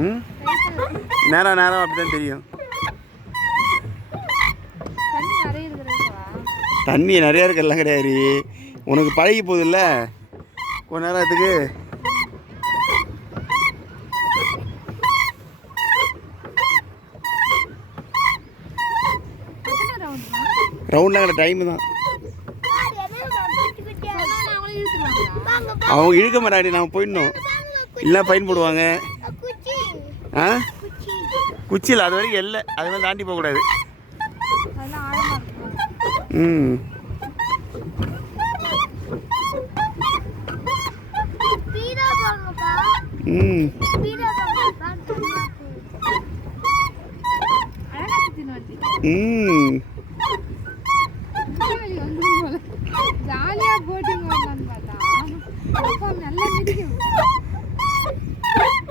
ம்? நேரம் நேரம் அப்படி தான் தெரியும். தண்ணி நிறைய இருக்கெல்லாம் கிடையாது. உனக்கு பழகி போகுதுல்ல? கொஞ்ச நேரத்துக்கு எத்தனை ரவுண்ட் ரவுண்டில் கிட்ட டைமு தான். அவங்க இழுக்க மாட்டாடி நான் போயிடணும். இல்லை ஃபைன் போடுவாங்க. ஆ? குச்சியில் அது வரைக்கும் எல்லை. அது மாதிரி தாண்டி போகக்கூடாது. ம். ம். ம். ஜாலியாக போட்டிங் நல்லா